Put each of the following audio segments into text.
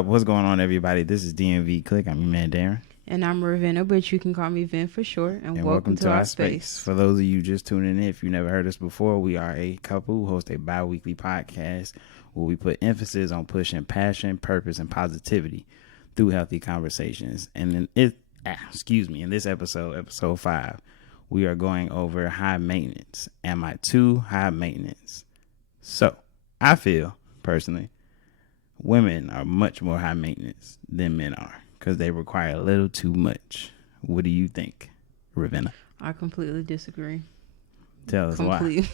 up? What's going on, everybody? This is DMV Click. I'm your man, Darren. And I'm Ravenna, but you can call me Vin for short. And welcome to our space. For those of you just tuning in, if you never heard us before, we are a couple who host a bi-weekly podcast where we put emphasis on pushing passion, purpose, and positivity through healthy conversations. And in this episode 5, we are going over high maintenance. Am I too high maintenance? So, I feel, personally, women are much more high maintenance than men are because they require a little too much. What do you think, Ravenna? I completely disagree. Tell us why.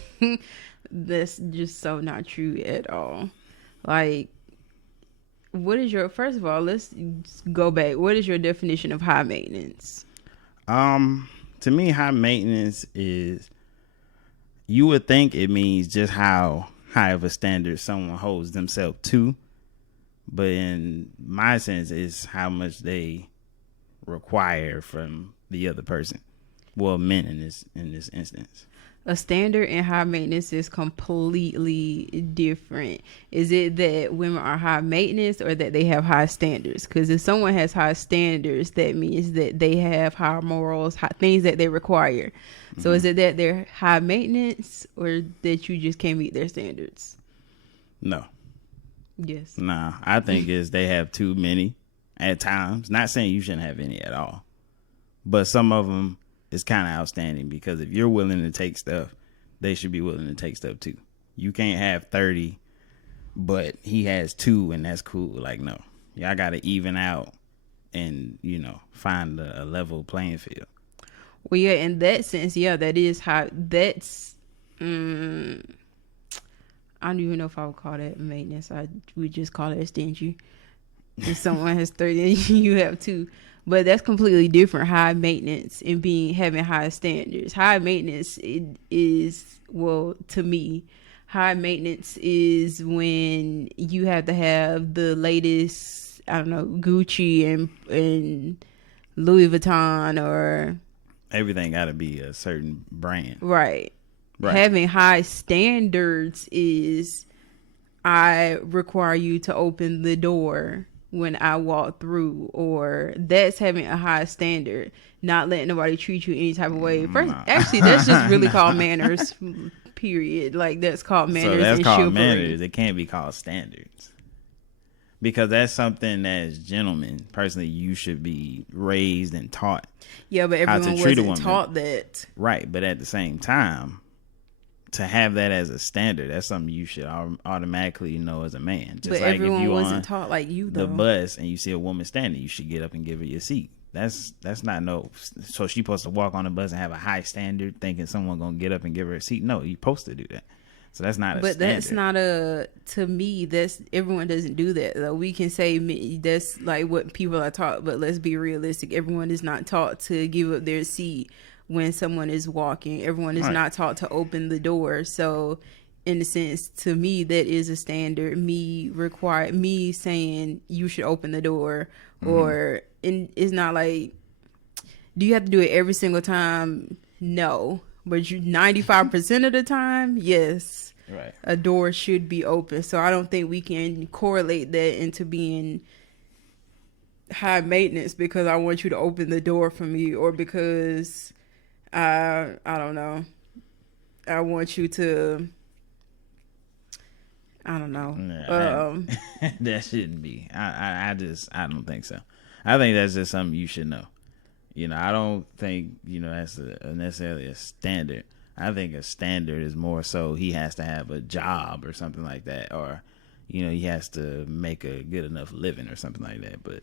That's just so not true at all. Like, first of all, let's go back. What is your definition of high maintenance? To me, high maintenance is, you would think it means just how high of a standard someone holds themselves to. But in my sense, it's how much they require from the other person. Well, men in this instance. A standard and high maintenance is completely different. Is it that women are high maintenance or that they have high standards? Because if someone has high standards, that means that they have high morals, things that they require. So is it that they're high maintenance or that you just can't meet their standards? No. Yes. Nah, I think is they have too many at times. Not saying you shouldn't have any at all, but some of them is kind of outstanding because if you're willing to take stuff, they should be willing to take stuff too. You can't have 30, but he has 2 and that's cool. Like, no, y'all got to even out and, find a level playing field. Well, yeah, in that sense, yeah, that is how that's, I don't even know if I would call that maintenance. I would just call it stingy. If someone has 30 and you have 2. But that's completely different. High maintenance and having high standards. High maintenance is, well, to me, high maintenance is when you have to have the latest, I don't know, Gucci and Louis Vuitton or... Everything got to be a certain brand. Right. Having high standards is I require you to open the door when I walk through, or that's having a high standard, not letting nobody treat you any type of way. Actually, that's just really called manners, period. Like, that's called manners. So that's called chivalry. Manners. It can't be called standards. Because that's something that, as gentlemen, personally, you should be raised and taught. Yeah, but everyone wasn't taught that. Right, but at the same time, to have that as a standard, that's something you should automatically know as a man. Just but like everyone if you wasn't taught like you, though. The bus and you see a woman standing, you should get up and give her your seat. That's not no. So she supposed to walk on the bus and have a high standard, thinking someone gonna get up and give her a seat. No, you're supposed to do that. So that's not a standard. But that's not to me, that's, everyone doesn't do that, though. We can say that's like what people are taught, but let's be realistic. Everyone is not taught to give up their seat when someone is walking. Everyone is not taught to open the door. So in a sense, to me, that is a standard. Me saying you should open the door, or it's not like, do you have to do it every single time? No. But 95% of the time, yes. Right. A door should be open. So I don't think we can correlate that into being high maintenance because I want you to open the door for me, or because I don't know, I want you to, I don't know. That shouldn't be. I don't think so. I think that's just something you should know. I don't think, that's necessarily a standard. I think a standard is more so he has to have a job or something like that, or, he has to make a good enough living or something like that. But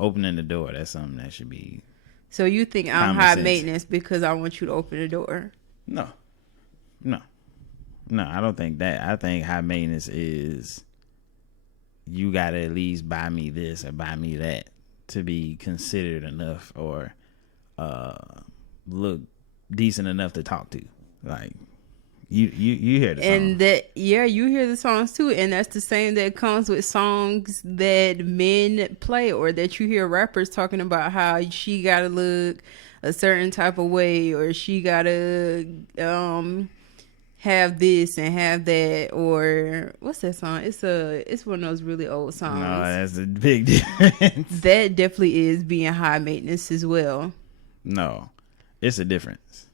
opening the door, that's something that should be. So you think I'm high maintenance because I want you to open the door? No, I don't think that. I think high maintenance is you got to at least buy me this or buy me that to be considered enough or look decent enough to talk to. Like, you hear the song. And you hear the songs too, and that's the same that comes with songs that men play, or that you hear rappers talking about how she gotta look a certain type of way, or she gotta have this and have that, or what's that song? It's one of those really old No, songs. that's a big difference. That definitely is being high maintenance as well. No, it's a difference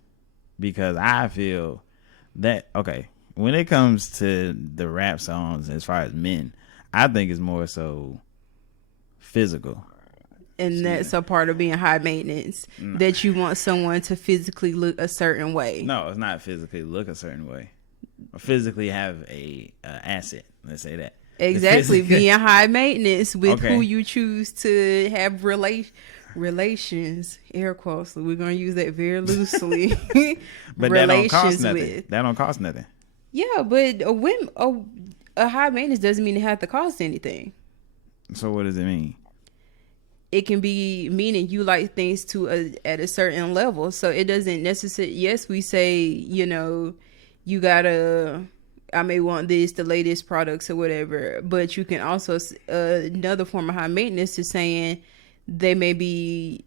because I feel that okay when it comes to the rap songs as far as men, I think it's more so physical. And that's a part of being high maintenance, that you want someone to physically look a certain way. No, it's not physically look a certain way. Or physically have a asset. Let's say that. Exactly, being high maintenance with Okay. who you choose to have relations. Air quotes. So we're gonna use that very loosely. But that don't cost nothing. That don't cost nothing. Yeah, but a high maintenance doesn't mean it have to cost anything. So what does it mean? It can be meaning you like things at a certain level. So it doesn't necessarily, yes, we say, you gotta, I may want this, the latest products or whatever, but you can also, another form of high maintenance is saying they may be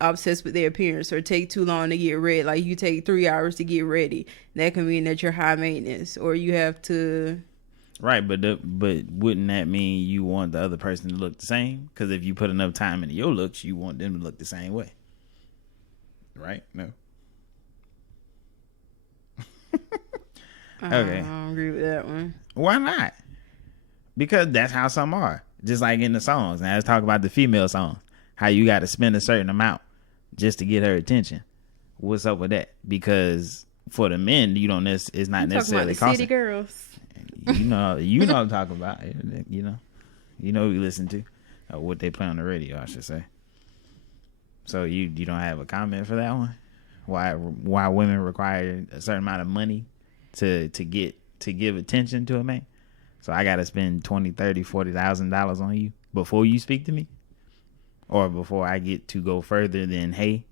obsessed with their appearance or take too long to get ready. Like you take 3 hours to get ready. That can mean that you're high maintenance, or you have to. Right, but wouldn't that mean you want the other person to look the same? Because if you put enough time into your looks, you want them to look the same way. Right? No. Okay. I don't agree with that one. Why not? Because that's how some are. Just like in the songs. Now let's talk about the female songs. How you got to spend a certain amount just to get her attention. What's up with that? Because for the men, you don't. It's not necessarily costing. City costing. girls. You know what I'm talking about. You know what we listen to, or what they play on the radio, I should say. So you don't have a comment for that one? Why women require a certain amount of money to give attention to a man? So I got to spend $20,000, $30,000, $40,000 on you before you speak to me, or before I get to go further than hey.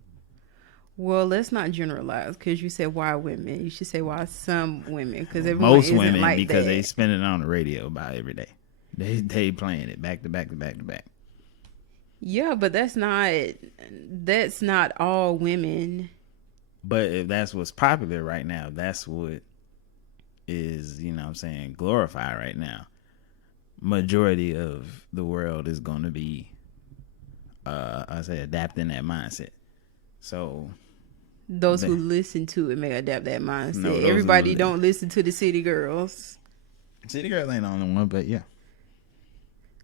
Well, let's not generalize, because you said why women. You should say why some women, because Most women like because that. they spend it on the radio about every day. They playing it back to back to back to back. Yeah, but that's not all women. But if that's what's popular right now, that's what is, what I'm saying, glorified right now. Majority of the world is going to be, I say, adapting that mindset. So those who listen to it may adapt that mindset. No, everybody don't listen to the city girls. City girls ain't the only one, but yeah.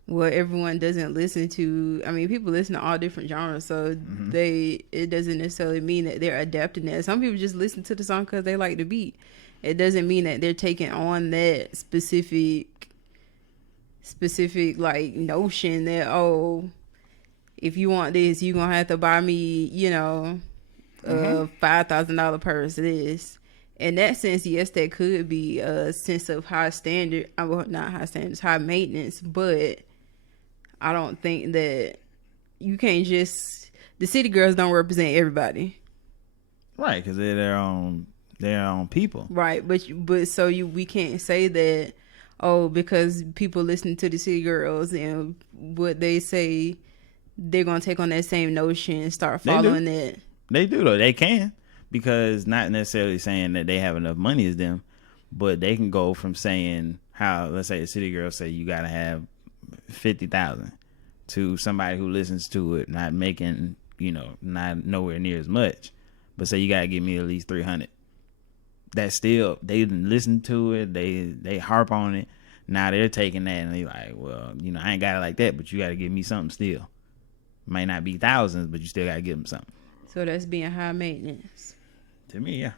Well, everyone doesn't listen to. I mean, people listen to all different genres, so it doesn't necessarily mean that they're adapting that. Some people just listen to the song because they like the beat. It doesn't mean that they're taking on that specific like notion that, oh, if you want this, you're gonna have to buy me, a $5,000 purse. This. In that sense, yes, that could be a sense of high standard. Well, not high standards, high maintenance, but I don't think that you can't just. The city girls don't represent everybody, right? Because they're their own people, right? But we can't say that. Oh, because people listen to the city girls and what they say, they're gonna take on that same notion and start following that. They do though. They can, because not necessarily saying that they have enough money as them, but they can go from saying how, let's say, the city girls say you gotta have 50,000 to somebody who listens to it not making, not nowhere near as much, but say you gotta give me at least 300. That's still, they didn't listen to it. They harp on it. Now they're taking that and they like, well, I ain't got it like that, but you gotta give me something still. Might not be thousands, but you still gotta give them something. So that's being high maintenance. To me, yeah.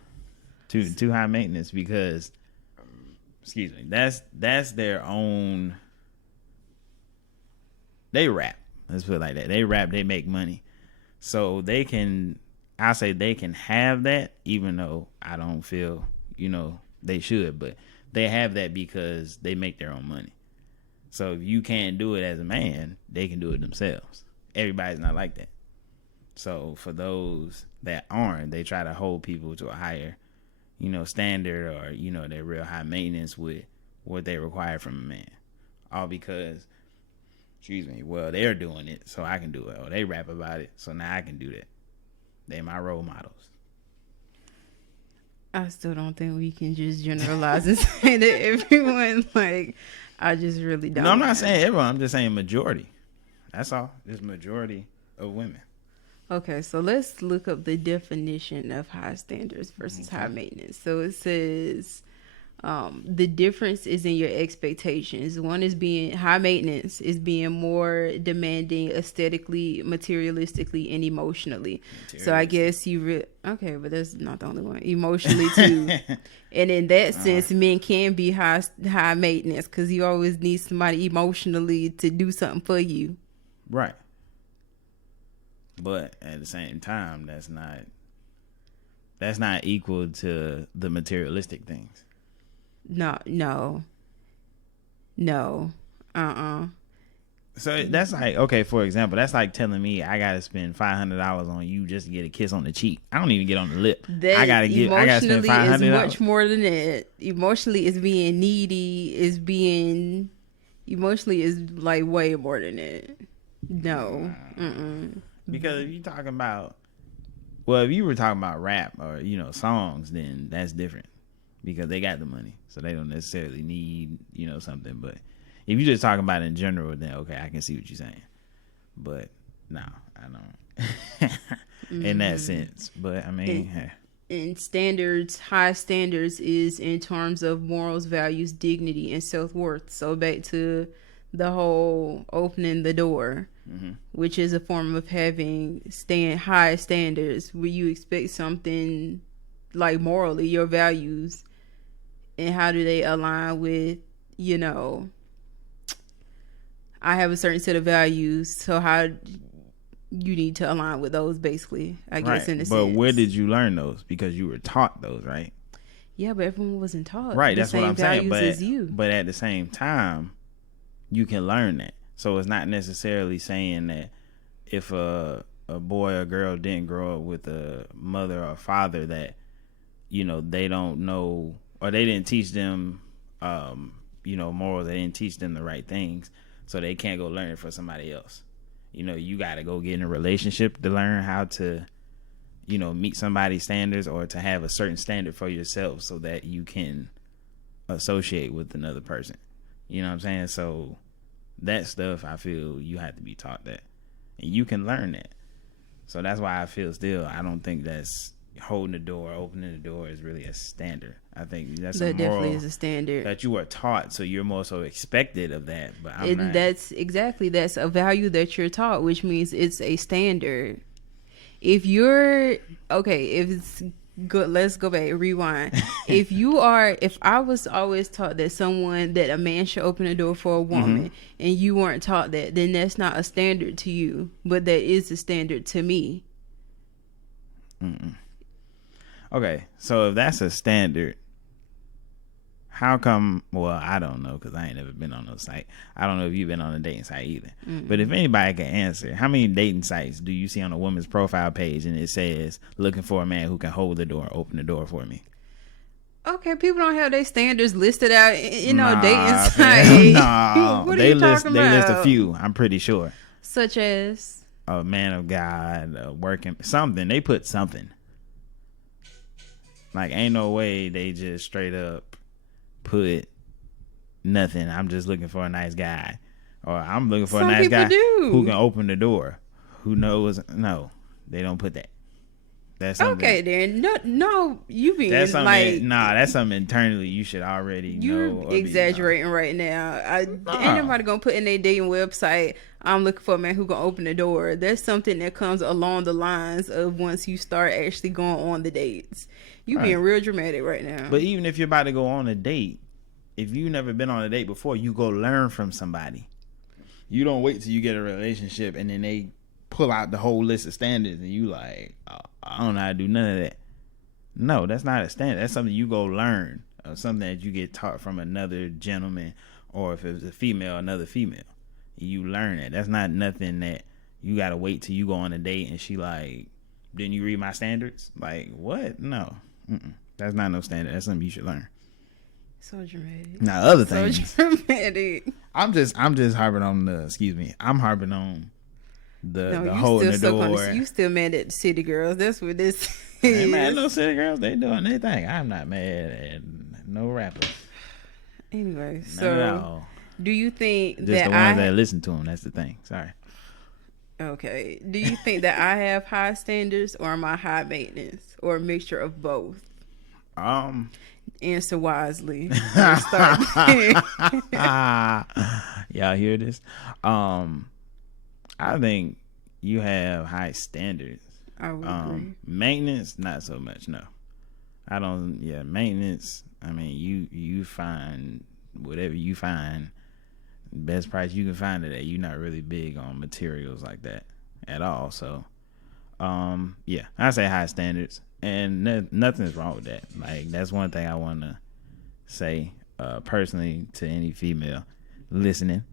Too high maintenance because, excuse me, that's their own. They rap. Let's put it like that. They rap. They make money, so they can. I say they can have that, even though I don't feel they should, but they have that because they make their own money. So if you can't do it as a man, they can do it themselves. Everybody's not like that. So for those that aren't, they try to hold people to a higher, standard, or, they're real high maintenance with what they require from a man. All because, well, they're doing it, so I can do it. Or they rap about it, so now I can do that. They're my role models. I still don't think we can just generalize and say that everyone, like, I just really don't. No, I'm not saying everyone. I'm just saying majority. That's all. There's majority of women. Okay, so let's look up the definition of high standards versus high maintenance. So it says the difference is in your expectations. One is being high maintenance, is being more demanding aesthetically, materialistically, and emotionally. So I guess okay, but that's not the only one. Emotionally too. And in that sense, men can be high maintenance because you always need somebody emotionally to do something for you. Right. But at the same time, that's not equal to the materialistic things. No. So that's like, okay, for example, that's like telling me I gotta spend $500 on you just to get a kiss on the cheek. I don't even get on the lip. I gotta spend $500. Is much more than that. Emotionally is being needy. Emotionally is like way more than that. No. Because if you talking about, well, if you were talking about rap or, songs, then that's different because they got the money. So they don't necessarily need, something. But if you're just talking about it in general, then okay, I can see what you're saying. But no, I don't. In that sense. But I mean, and standards, high standards is in terms of morals, values, dignity, and self-worth. So back to the whole opening the door, which is a form of having high standards where you expect something like morally, your values, and how do they align with, I have a certain set of values, so how you need to align with those, basically, I guess, in a sense. But where did you learn those? Because you were taught those, right? Yeah, but everyone wasn't taught that's what I'm saying. But at the same time, you can learn that. So it's not necessarily saying that if a boy or girl didn't grow up with a mother or father that, they don't know, or they didn't teach them, morals. They didn't teach them the right things. So they can't go learn it for somebody else. You got to go get in a relationship to learn how to, meet somebody's standards or to have a certain standard for yourself so that you can associate with another person. You know what I'm saying? So that stuff, I feel you have to be taught that. And you can learn that. So that's why I feel I don't think that's holding the door, opening the door is really a standard. I think that definitely is a standard that you are taught, so you're more so expected of that. But that's a value that you're taught, which means it's a standard. If it's good, let's go back, rewind. If I was always taught that a man should open the door for a woman, and you weren't taught that, then that's not a standard to you, but that is a standard to me. Okay, so if that's a standard, how come? Well, I don't know because I ain't never been on no site. I don't know if you've been on a dating site either. But if anybody can answer, how many dating sites do you see on a woman's profile page and it says looking for a man who can hold the door, open the door for me? Okay, people don't have their standards listed out, dating site. No, what are you talking about? They list a few. I'm pretty sure. Such as a man of God, working something. They put something. Like, ain't no way they just straight up put nothing. I'm just looking for a nice guy. Or I'm looking for a nice guy who can open the door. Who knows? No, they don't put that. That's okay then. No, you being that's like that's something internally you should already know. You're exaggerating right now. Ain't nobody gonna put in their dating website, I'm looking for a man who can open the door. That's something that comes along the lines of once you start actually going on the dates. You being real dramatic right now. But even if you're about to go on a date, if you've never been on a date before, you go learn from somebody. You don't wait till you get a relationship and then they pull out the whole list of standards and you like, oh, I don't know how to do none of that. No, that's not a standard. That's something you go learn, or something that you get taught from another gentleman, or if it was a female, another female. You learn it. That's not nothing that you gotta wait till you go on a date and she like, didn't you read my standards? Like, what? No. That's not no standard. That's something you should learn. So dramatic. Now other things. So dramatic. I'm just harping on I'm harping on the holding the door. You still mad at the city girls. That's what this I ain't mad at no city girls. They doing their thing. I'm not mad at no rappers. Anyway, None at all. do you think Just that the ones that listen to them? That's the thing. Sorry. Okay. Do you think that I have high standards, or am I high maintenance, or a mixture of both? Answer wisely. Start Y'all hear this? I think you have high standards. I would agree. Maintenance, not so much. No, I don't. Yeah, maintenance. I mean, you find whatever you find, best price you can find it at. You're not really big on materials like that at all. So, yeah, I say high standards, and nothing's wrong with that. Like, that's one thing I want to say personally to any female listening.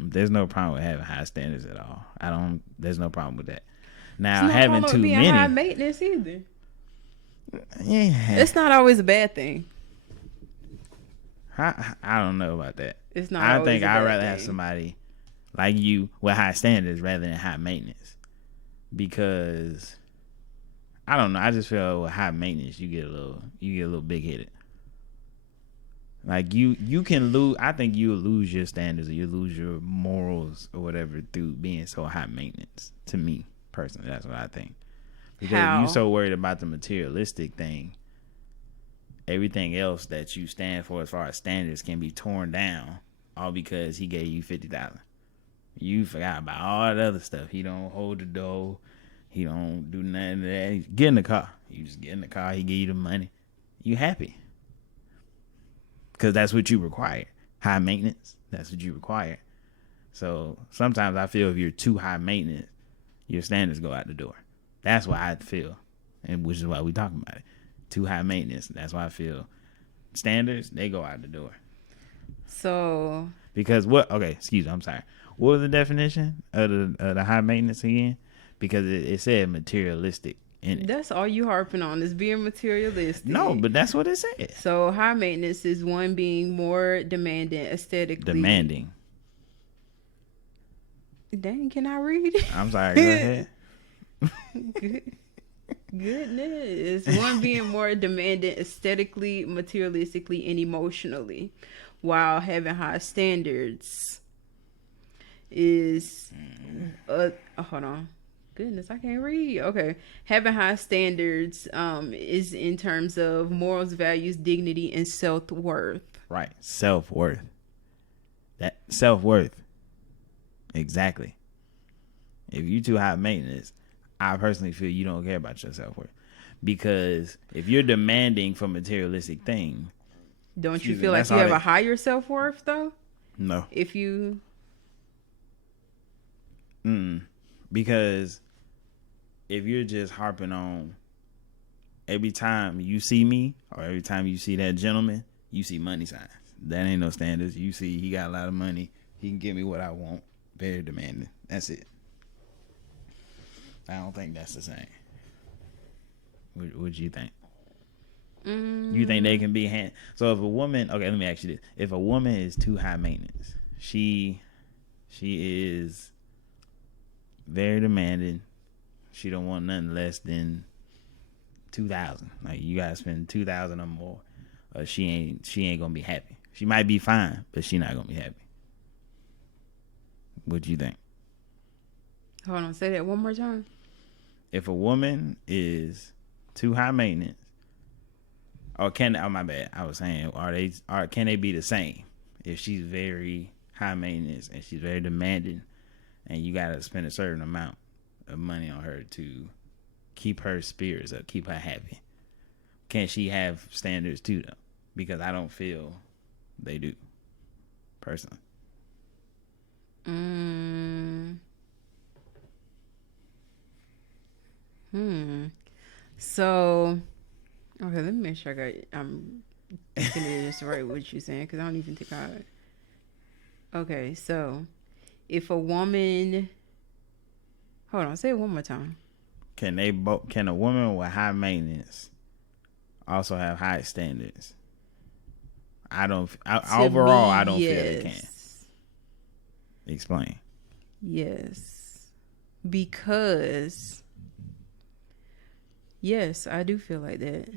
There's no problem with having high standards at all. There's no problem with that. Now, having too many, high maintenance either. Yeah, it's not always a bad thing. I don't know about that. It's not. I think I'd rather have somebody like you with high standards rather than high maintenance, because I don't know. I just feel with high maintenance you get a little big headed. Like you can lose. I think you'll lose your standards or you lose your morals or whatever through being so high maintenance. To me personally, that's what I think. Because you're so worried about the materialistic thing, everything else that you stand for as far as standards can be torn down, all because he gave you $50,000. You forgot about all that other stuff. He don't hold the door. He don't do none of that. Get in the car. You just get in the car. He give you the money. You happy. Because that's what you require. High maintenance. That's what you require. So sometimes I feel if you're too high maintenance, your standards go out the door. That's why I feel, and which is why we talking about it. Too high maintenance. That's why I feel standards, they go out the door. So because what? Okay, excuse me. I'm sorry. What was the definition of the high maintenance again? Because it said materialistic in it. That's all you harping on is being materialistic. No, but that's what it said. So high maintenance is one being more demanding aesthetically. Demanding. Dang, can I read it? I'm sorry. Go ahead. Goodness. One being more demanding aesthetically, materialistically, and emotionally, while having high standards is hold on. Goodness, I can't read. Okay. Having high standards is in terms of morals, values, dignity, and self-worth. Right. Self-worth. That self-worth. Exactly. If you too high maintenance, I personally feel you don't care about your self-worth. Because if you're demanding for materialistic things, don't you feel like you have a higher self-worth though? No. If you because if you're just harping on every time you see me or every time you see that gentleman, you see money signs. That ain't no standards. You see he got a lot of money. He can give me what I want. Very demanding. That's it. I don't think that's the same. What do you think? You think they can be so if a woman, okay, let me ask you this. If a woman is too high maintenance, she is very demanding. She don't want nothing less than $2,000. Like you gotta spend $2,000 or more. She ain't gonna be happy. She might be fine, but she not gonna be happy. What do you think? Hold on, say that one more time. If a woman is too high maintenance, or my bad. I was saying, can they be the same? If she's very high maintenance and she's very demanding, and you gotta spend a certain amount of money on her to keep her spirits up, keep her happy, can she have standards too though? Because I don't feel they do, personally. So, okay, let me make sure I'm thinking it is right what you're saying, because I don't even think okay, so if a woman, hold on, say it one more time. Can a woman with high maintenance also have high standards? Overall, I don't feel they can. Explain. Yes. Because Yes, I do feel like that.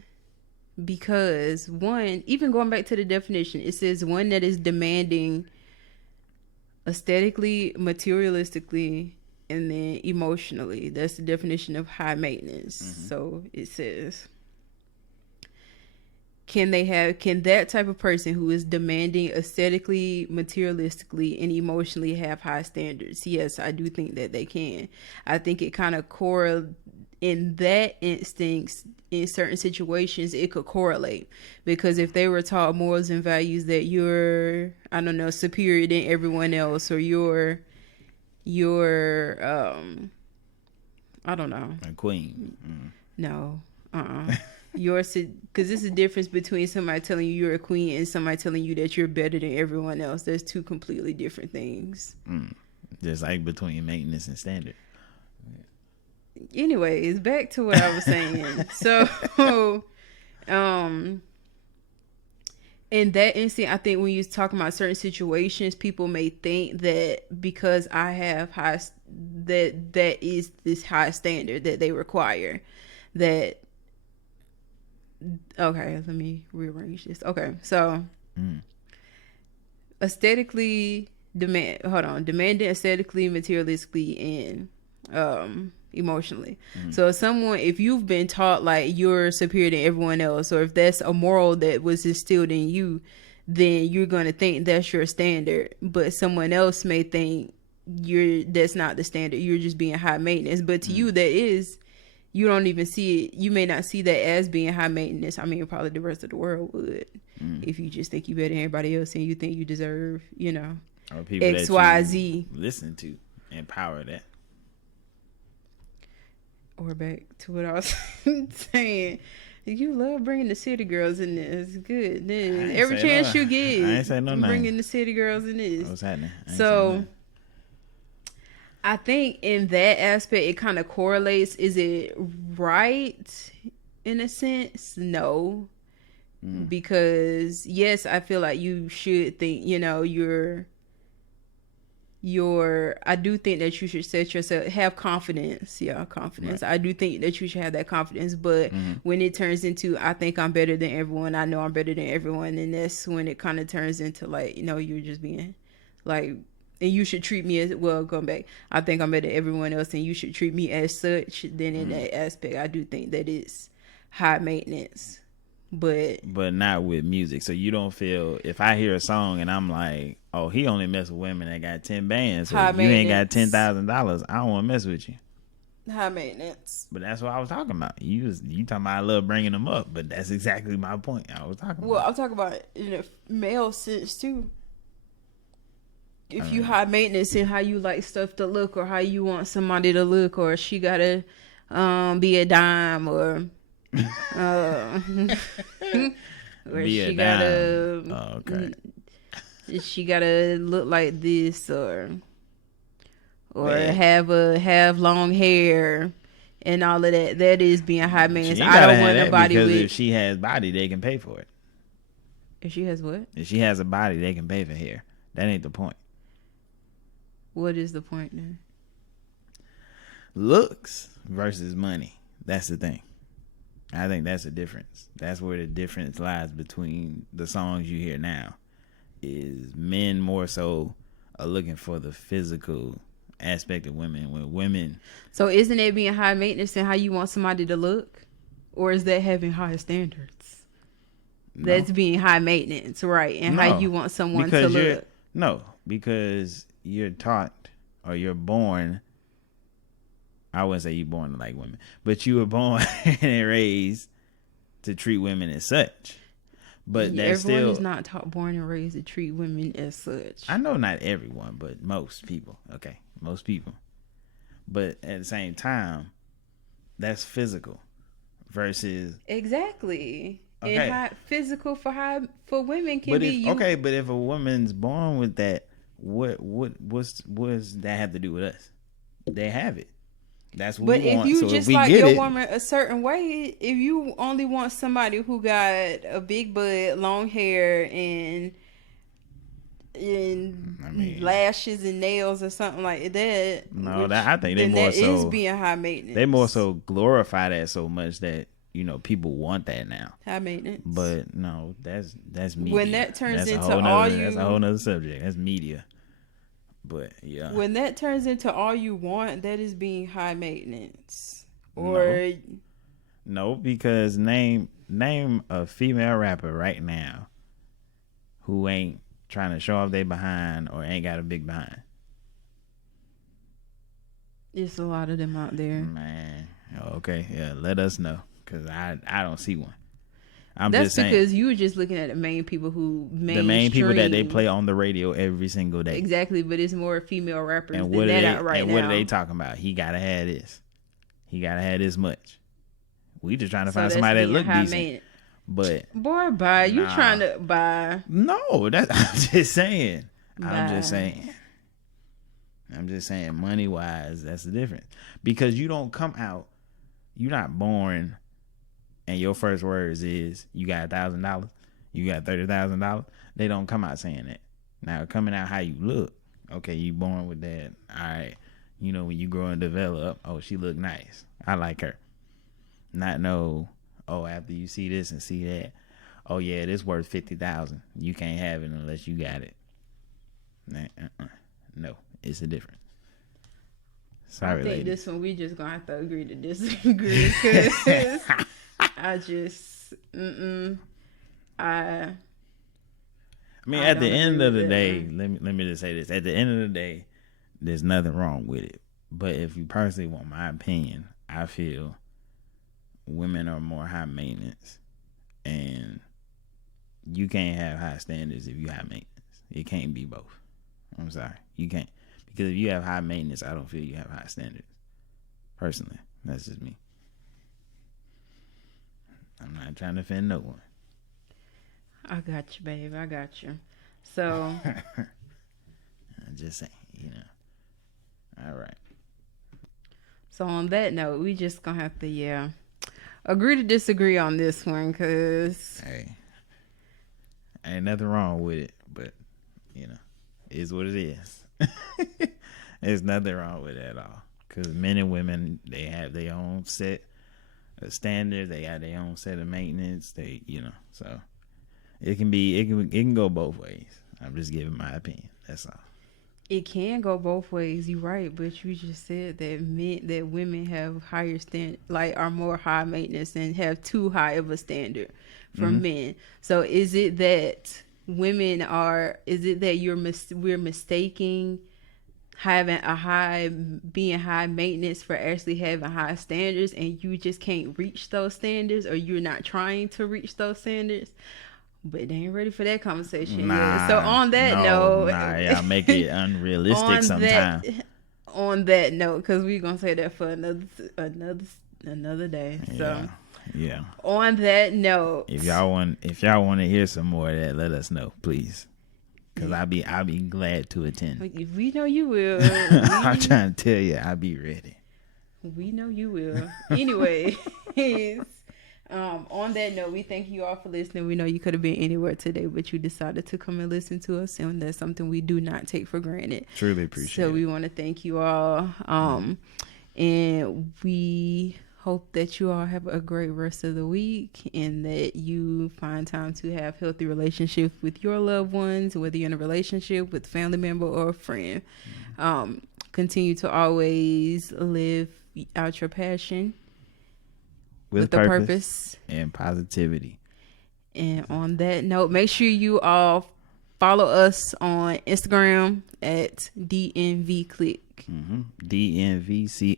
Because one, even going back to the definition, it says one that is demanding aesthetically, materialistically, and then emotionally. That's the definition of high maintenance. So it says, can that type of person who is demanding aesthetically, materialistically, and emotionally have high standards? Yes, I do think that they can. I think it kind of in that instance, in certain situations, it could correlate, because if they were taught morals and values that you're, I don't know, superior than everyone else, or you're I don't know, a queen. no, because this is the difference between somebody telling you you're a queen and somebody telling you that you're better than everyone else. There's two completely different things. Just like between maintenance and standard. Anyways, back to what I was saying. So, in that instant, I think when you're talking about certain situations, people may think that because I have that is this high standard that they require. That, okay, let me rearrange this. Okay, so demanding aesthetically, materialistically, and emotionally. So if you've been taught like you're superior to everyone else, or if that's a moral that was instilled in you, then you're going to think that's your standard. But someone else may think that's not the standard. You're just being high maintenance. But to you, that is, you don't even see it. You may not see that as being high maintenance. I mean, probably the rest of the world would, if you just think you better than everybody else and you think you deserve, or people X, Y, Z. Listen to, empower that. Or back to what I was saying. You love bringing the city girls in this. Good. Then every chance you get, I ain't say no bringing the city girls in this. What's happening? So I think in that aspect, it kind of correlates. Is it right in a sense? No. Because yes, I feel like you should think, I do think that you should set yourself, have confidence. Yeah, confidence. Right. I do think that you should have that confidence. But when it turns into, I think I'm better than everyone, I know I'm better than everyone, and that's when it kind of turns into like, you're just being like, and you should treat me as, well, going back, I think I'm better than everyone else and you should treat me as such. Then in that aspect, I do think that it's high maintenance. But not with music. So you don't feel, if I hear a song and I'm like, oh, he only mess with women that got 10 bands, so you ain't got $10,000, I don't want to mess with you. High maintenance. But that's what I was talking about. You talking about I love bringing them up, but that's exactly my point. I was talking about. Well, I'm talking about in a male sense too. If you high maintenance in how you like stuff to look, or how you want somebody to look, or she gotta be a dime, or or be she gotta she gotta look like this, or have long hair and all of that. That is being high maintenance. I don't want nobody because if she has body, they can pay for it. If she has what? If she has a body, they can pay for hair. That ain't the point. What is the point then? Looks versus money. That's the thing. I think that's the difference. That's where the difference lies between the songs you hear now. Is men more so are looking for the physical aspect of women. When women, so isn't it being high maintenance and how you want somebody to look, or is that having high standards? No. That's being high maintenance, right? And how you want someone to look. No, because you're taught or you're born. I wouldn't say you're born to like women, but you were born and raised to treat women as such. But that's everyone is not born and raised to treat women as such. I know not everyone, but most people. Okay, most people. But at the same time, that's physical versus exactly. Okay. And physical for women can be. Okay, but if a woman's born with that, what does that have to do with us? They have it. That's what we want. But if you so just if like your woman a certain way, if you only want somebody who got a big butt, long hair, and and lashes and nails or something like that. No, that I think they more so is being high maintenance. They more so glorify that so much that people want that now. High maintenance. But no, that's media. When that turns into that's a whole nother subject. That's media. But yeah, when that turns into all you want, that is being high maintenance. Or no, because name a female rapper right now who ain't trying to show off their behind or ain't got a big behind. It's a lot of them out there. Man, okay, yeah, let us know, because I don't see one. That's just because you were just looking at the main people the main people that they play on the radio every single day. Exactly, but it's more female rappers and than that out right now. And what are they talking about? He gotta have this. He gotta have this much. We just trying to find somebody that look decent. But boy, bye. You trying to buy? No, I'm just saying. I'm just saying. Money wise, that's the difference. Because you don't come out. You're not born, and your first words is you got $1,000. You got $30,000. They don't come out saying that. Now coming out how you look. Okay, you born with that. All right. When you grow and develop. Oh, she look nice. I like her. Not no. Oh, after you see this and see that, oh yeah, this worth $50,000. You can't have it unless you got it. No, it's a difference. Sorry, I think ladies. This one we just gonna have to agree to disagree, because I just I mean, at the end of the day, let me just say this. At the end of the day, there's nothing wrong with it. But if you personally want my opinion, I feel women are more high maintenance, and you can't have high standards if you high maintenance. It can't be both. I'm sorry, you can't, because if you have high maintenance, I don't feel you have high standards. Personally, that's just me. I'm not trying to offend no one. I got you, babe. I got you. So I'm just saying, All right. So on that note, we just gonna have to agree to disagree on this one, because hey, ain't nothing wrong with it, but is what it is. There's nothing wrong with it at all, because men and women, they have their own set of standards. They got their own set of maintenance. They so it can go both ways. I'm just giving my opinion. That's all. It can go both ways. You're right, but you just said that women have higher are more high maintenance and have too high of a standard from men. So is it that we're mistaking being high maintenance for actually having high standards, and you just can't reach those standards, or you're not trying to reach those standards? But they ain't ready for that conversation yet. So on that note, y'all make it unrealistic sometimes. On that note, because we're gonna say that for another day. So yeah. On that note, if y'all want to hear some more of that, let us know, please. Because I'll be glad to attend. We know you will. I'm trying to tell you, I'll be ready. We know you will. Anyway. On that note, we thank you all for listening. We know you could have been anywhere today, but you decided to come and listen to us, and that's something we do not take for granted. Truly appreciate it. So we want to thank you all, and we hope that you all have a great rest of the week, and that you find time to have healthy relationships with your loved ones, whether you're in a relationship with a family member or a friend. Continue to always live out your passion. With the purpose and positivity. And on that note, make sure you all follow us on Instagram at DNVClique. DNVClique.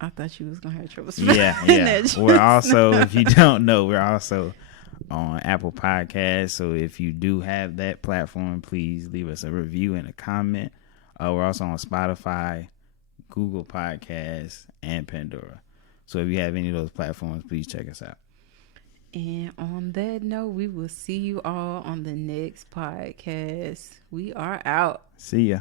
I thought you was gonna have trouble spelling that. We're also, if you don't know, we're also on Apple Podcasts. So if you do have that platform, please leave us a review and a comment. We're also on Spotify, Google Podcasts, and Pandora. So if you have any of those platforms, please check us out. And on that note, we will see you all on the next podcast. We are out. See ya.